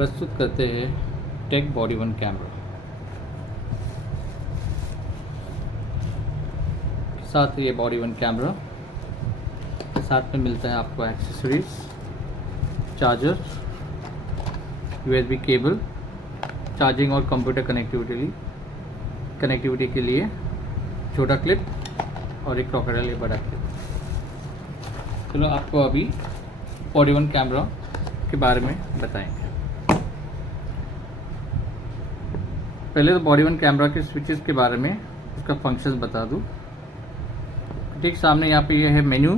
प्रस्तुत करते हैं टेक बॉडी वन कैमरा। साथ ये बॉडी वन कैमरा के साथ में मिलता है आपको accessories, charger, USB cable, charging और कंप्यूटर कनेक्टिविटी के लिए छोटा क्लिप और एक क्रोकोडाइल या बड़ा क्लिप। चलो आपको अभी बॉडी वन कैमरा के बारे में बताएंगे। पहले तो बॉडी वन कैमरा के स्विचेस के बारे में उसका फंक्शंस बता दूं। ठीक सामने यहाँ पे ये है मेन्यू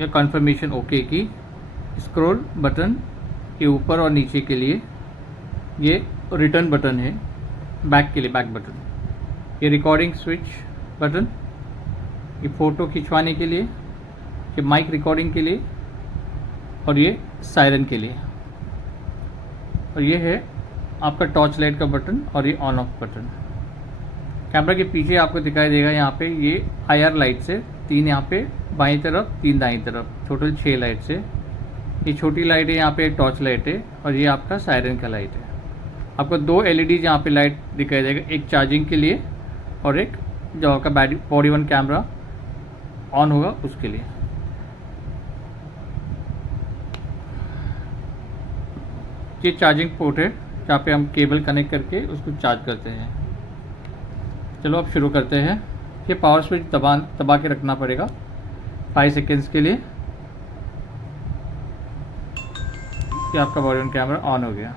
या कन्फर्मेशन ओके की, स्क्रॉल बटन ये ऊपर और नीचे के लिए, ये रिटर्न बटन है बैक के लिए, बैक बटन, ये रिकॉर्डिंग स्विच बटन, ये फ़ोटो खिंचवाने के लिए, ये माइक रिकॉर्डिंग के लिए और ये सायरन के लिए, और ये है आपका टॉर्च लाइट का बटन और ये ऑन ऑफ बटन। कैमरा के पीछे आपको दिखाई देगा यहाँ पे ये IR लाइट से 3 यहाँ पे बाईं तरफ, 3 दाईं तरफ, टोटल 6 लाइट से। ये छोटी लाइट है, यहाँ पे एक टॉर्च लाइट है और ये आपका सायरन का लाइट है। आपको 2 LEDs यहाँ पे लाइट दिखाई देगा, एक चार्जिंग के लिए और एक जो आपका बॉडी वन कैमरा ऑन होगा उसके लिए। ये चार्जिंग पोर्ट है जहाँ पे हम केबल कनेक्ट करके उसको चार्ज करते हैं। चलो अब शुरू करते हैं। ये पावर स्विच दबा के रखना पड़ेगा 5 सेकेंड्स के लिए। ये आपका बॉडी वन कैमरा ऑन हो गया।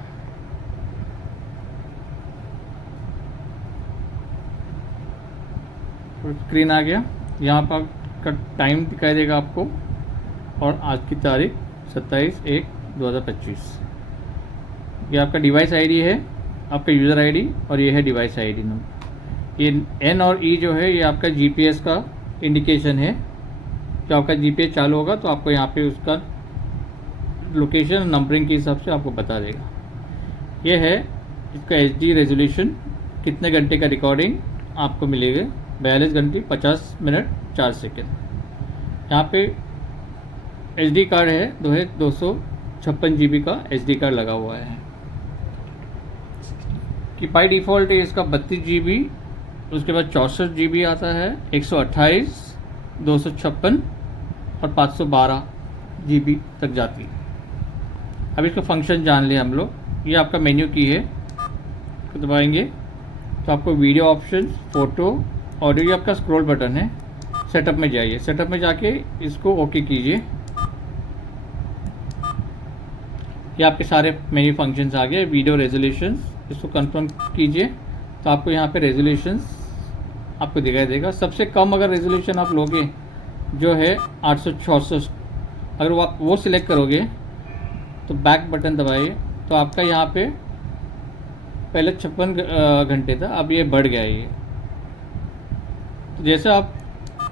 स्क्रीन आ गया, यहाँ पर का टाइम दिखाई देगा आपको और आज की तारीख 27/1/2025। ये आपका डिवाइस आईडी है, आपका यूज़र आईडी, और ये है डिवाइस आईडी नंबर। ये N और E जो है ये आपका GPS का इंडिकेशन है। जब आपका GPS चालू होगा तो आपको यहाँ पे उसका लोकेशन नंबरिंग के हिसाब से आपको बता देगा। ये है इसका HD रेजोल्यूशन, कितने घंटे का रिकॉर्डिंग आपको मिलेगा, 42 घंटे 50 मिनट 4 सेकेंड। यहाँ पे SD कार्ड है, 256 GB का SD कार्ड लगा हुआ है कि बाई डिफ़ॉल्ट है इसका 32 GB, उसके बाद 64 GB आता है, 128, 256 और 512 GB तक जाती है। अब इसका फंक्शन जान लिया हम लोग। ये आपका मेन्यू की है, तो दबाएंगे तो आपको वीडियो ऑप्शन, फ़ोटो, ऑडियो, ये आपका स्क्रॉल बटन है। सेटअप में जाइए, सेटअप में जाके इसको ओके कीजिए। ये आपके सारे मेन्यू फंक्शंस आ गए। वीडियो रेजोल्यूशंस, इसको कंफर्म कीजिए तो आपको यहाँ पे रेजोल्यूशंस आपको दिखाई देगा। सबसे कम अगर रेजोल्यूशन आप लोगे जो है 864, अगर वो आप वो सिलेक्ट करोगे तो बैक बटन दबाइए तो आपका यहाँ पे पहले 56 घंटे था, अब ये बढ़ गया। ये तो जैसे आप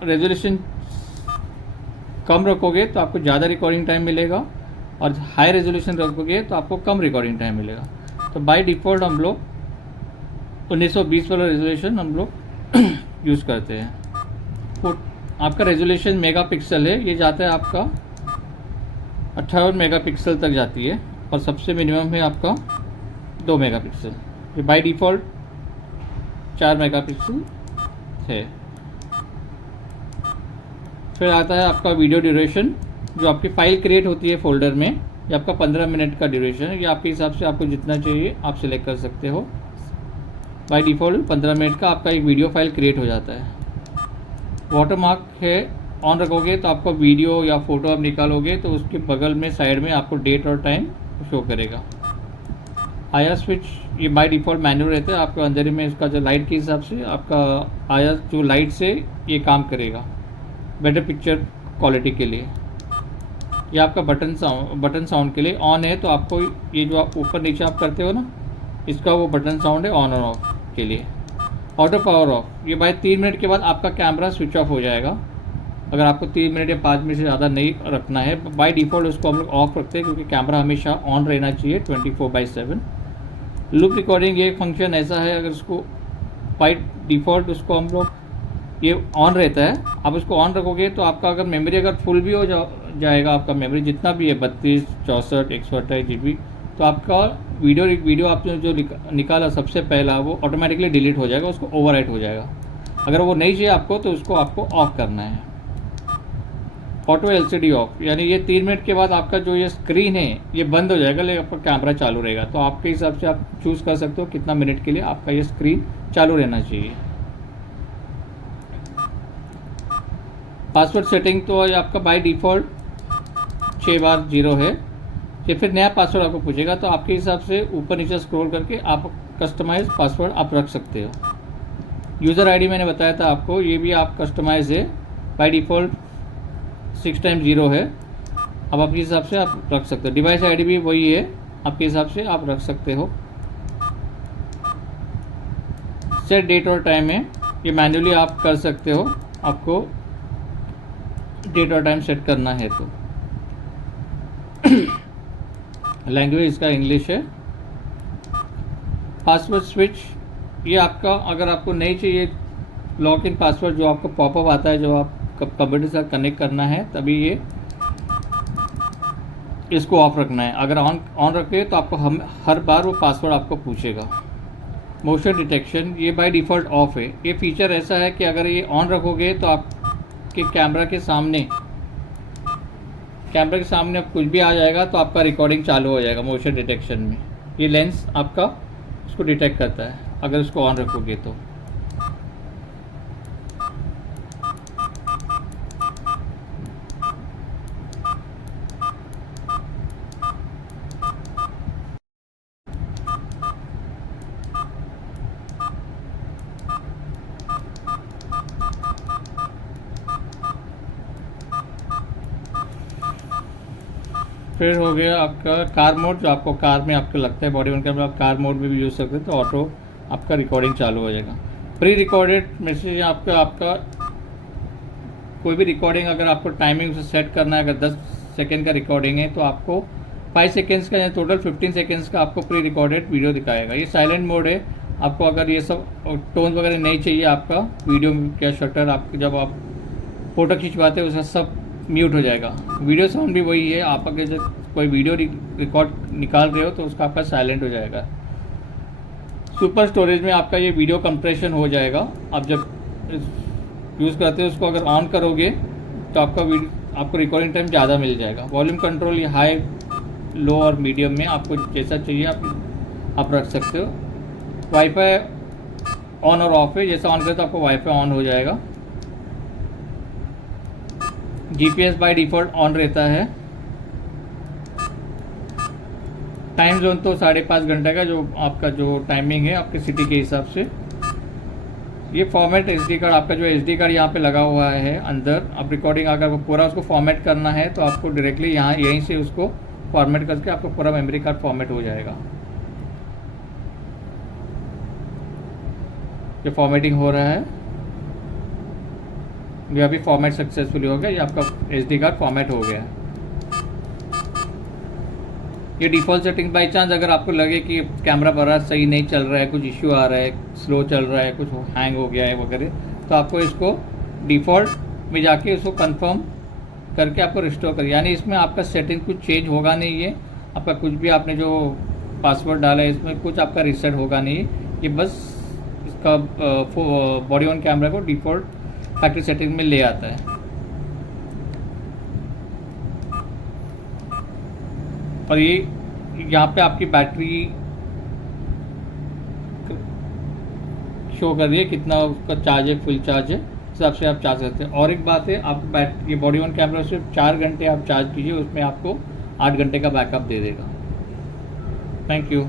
रेजोल्यूशन कम रखोगे तो आपको ज़्यादा रिकॉर्डिंग टाइम मिलेगा और हाई रेजोल्यूशन रखोगे तो आपको कम रिकॉर्डिंग टाइम मिलेगा। तो बाय डिफ़ॉल्ट हम लोग 1920 वाला रेजोल्यूशन हम लोग यूज़ करते हैं। तो आपका रेजोल्यूशन मेगापिक्सल है, ये जाता है आपका 58 मेगापिक्सल तक जाती है और सबसे मिनिमम है आपका 2 मेगापिक्सल। ये बाय डिफ़ॉल्ट 4 मेगापिक्सल है। फिर आता है आपका वीडियो ड्यूरेशन, जो आपकी फ़ाइल क्रिएट होती है फोल्डर में। ये आपका 15 मिनट का ड्यूरेशन है। ये आपके हिसाब से आपको जितना चाहिए आप सिलेक्ट कर सकते हो। बाय डिफ़ॉल्ट 15 मिनट का आपका एक वीडियो फाइल क्रिएट हो जाता है। वाटरमार्क है, ऑन रखोगे तो आपको वीडियो या फ़ोटो आप निकालोगे तो उसके बगल में साइड में आपको डेट और टाइम शो करेगा। IR स्विच ये बाय डिफ़ॉल्ट मैनुअल रहता है, आपको अंदर में इसका जो लाइट के हिसाब से आपका IR जो लाइट से ये काम करेगा बेटर पिक्चर क्वालिटी के लिए। ये आपका बटन साउंड के लिए ऑन है, तो आपको ये जो आप ऊपर नीचे आप करते हो ना, इसका वो बटन साउंड है ऑन और ऑफ के लिए। ऑटो पावर ऑफ, ये बाय 3 मिनट के बाद आपका कैमरा स्विच ऑफ हो जाएगा। अगर आपको 3 मिनट या 5 मिनट से ज़्यादा नहीं रखना है, बाय डिफ़ॉल्ट उसको हम लोग ऑफ रखते हैं क्योंकि कैमरा हमेशा ऑन रहना चाहिए 24/7। लूप रिकॉर्डिंग ये फंक्शन ऐसा है, अगर उसको बाय डिफ़ॉल्ट उसको हम लोग ये ऑन रहता है, आप इसको ऑन रखोगे तो आपका अगर मेमोरी अगर फुल भी हो जाएगा, आपका मेमोरी जितना भी है 32, 64, 128 GB, तो आपका वीडियो आपने जो निकाला सबसे पहला वो ऑटोमेटिकली डिलीट हो जाएगा, उसको ओवरराइट हो जाएगा। अगर वो नहीं चाहिए आपको तो उसको आपको ऑफ करना है, ऑटो एलसीडी ऑफ, यानी ये 3 मिनट के बाद आपका जो ये स्क्रीन है ये बंद हो जाएगा, लेकिन आपका कैमरा चालू रहेगा। तो आपके हिसाब से आप चूज़ कर सकते हो कितना मिनट के लिए आपका ये स्क्रीन चालू रहना चाहिए। पासवर्ड सेटिंग तो आपका बाय डिफ़ॉल्ट 6 बार 0 है। ये फिर नया पासवर्ड आपको पूछेगा, तो आपके हिसाब से ऊपर नीचे स्क्रॉल करके आप कस्टमाइज पासवर्ड आप रख सकते हो। यूज़र आईडी मैंने बताया था आपको, ये भी आप कस्टमाइज है, बाय डिफ़ॉल्ट 6 टाइम 0 है। अब आपके हिसाब से आप रख सकते हो। डिवाइस आईडी भी वही है, आपके हिसाब से आप रख सकते हो। सेट डेट और टाइम है, ये मैन्युअली आप कर सकते हो, आपको डेट और टाइम सेट करना है तो। लैंग्वेज इसका इंग्लिश है। पासवर्ड स्विच, ये आपका अगर आपको नहीं चाहिए लॉक इन पासवर्ड जो आपको पॉपअप आता है, जो आप कंप्यूटर से कनेक्ट करना है, तभी ये इसको ऑफ रखना है। अगर ऑन रखे तो आपको हर बार वो पासवर्ड आपको पूछेगा। मोशन डिटेक्शन, ये बाय डिफ़ॉल्ट ऑफ है। ये फीचर ऐसा है कि अगर ये ऑन रखोगे तो आपके कैमरा के सामने अब कुछ भी आ जाएगा तो आपका रिकॉर्डिंग चालू हो जाएगा मोशन डिटेक्शन में। ये लेंस आपका उसको डिटेक्ट करता है अगर उसको ऑन रखोगे तो। फिर हो गया आपका कार मोड, जो आपको कार में आपको लगता है बॉडी वन कैमरा आप कार मोड में भी यूज़ सकते हैं, तो ऑटो आपका रिकॉर्डिंग चालू हो जाएगा। प्री रिकॉर्डेड मैसेज, आपका कोई भी रिकॉर्डिंग अगर आपको टाइमिंग से सेट करना है, अगर 10 सेकेंड का रिकॉर्डिंग है तो आपको 5 सेकेंड्स का या टोटल 15 सेकेंड्स का आपको प्री रिकॉर्डेड वीडियो दिखाएगा। ये साइलेंट मोड है, आपको अगर ये सब टोन वगैरह नहीं चाहिए आपका वीडियो क्या शटर, आपको जब आप फ़ोटो खिंचवाते हो उसका सब म्यूट हो जाएगा। वीडियो साउंड भी वही है, आप अगर जब कोई वीडियो रिकॉर्ड निकाल रहे हो तो उसका आपका साइलेंट हो जाएगा। सुपर स्टोरेज में आपका ये वीडियो कंप्रेशन हो जाएगा। आप जब यूज़ करते हो उसको अगर ऑन करोगे तो आपको रिकॉर्डिंग टाइम ज़्यादा मिल जाएगा। वॉल्यूम कंट्रोल, ये हाई, लो और मीडियम में आपको जैसा चाहिए आप रख सकते हो। वाईफाई ऑन और ऑफ है, जैसा ऑन करें तो आपको वाईफाई ऑन हो जाएगा। जीपीएस बाय डिफ़ॉल्ट ऑन रहता है। टाइम जोन तो 5.5 घंटे का जो आपका जो टाइमिंग है आपके सिटी के हिसाब से। ये फॉर्मेट एसडी कार्ड, आपका जो एसडी कार्ड यहाँ पे लगा हुआ है अंदर, आप रिकॉर्डिंग अगर पूरा उसको फॉर्मेट करना है तो आपको डायरेक्टली यहीं से उसको फॉर्मेट करके आपको पूरा मेमोरी कार्ड फॉर्मेट हो जाएगा। ये फॉर्मेटिंग हो रहा है, ये अभी फॉर्मेट सक्सेसफुली हो गया, ये आपका एसडी कार्ड फॉर्मेट हो गया है। ये डिफ़ॉल्ट सेटिंग, बाई चांस अगर आपको लगे कि कैमरा बड़ा सही नहीं चल रहा है, कुछ इश्यू आ रहा है, स्लो चल रहा है, कुछ हैंग हो गया है वगैरह, तो आपको इसको डिफ़ॉल्ट में जाके उसको कंफर्म करके आपको रिस्टोर करिए। यानी इसमें आपका सेटिंग कुछ चेंज होगा नहीं है, आपका कुछ भी आपने जो पासवर्ड डाला है इसमें कुछ आपका रीसेट होगा नहीं, ये बस इसका बॉडी ऑन कैमरा को डिफ़ॉल्ट फैक्ट्री सेटिंग में ले आता है। और ये यहाँ पे आपकी बैटरी शो कर रही है कितना उसका चार्ज है, फुल चार्ज है, इस हिसाब से आप चार्ज करते हैं। और एक बात है, आप ये बॉडी ऑन कैमरा सिर्फ 4 घंटे आप चार्ज कीजिए, उसमें आपको 8 घंटे का बैकअप दे देगा। Thank you.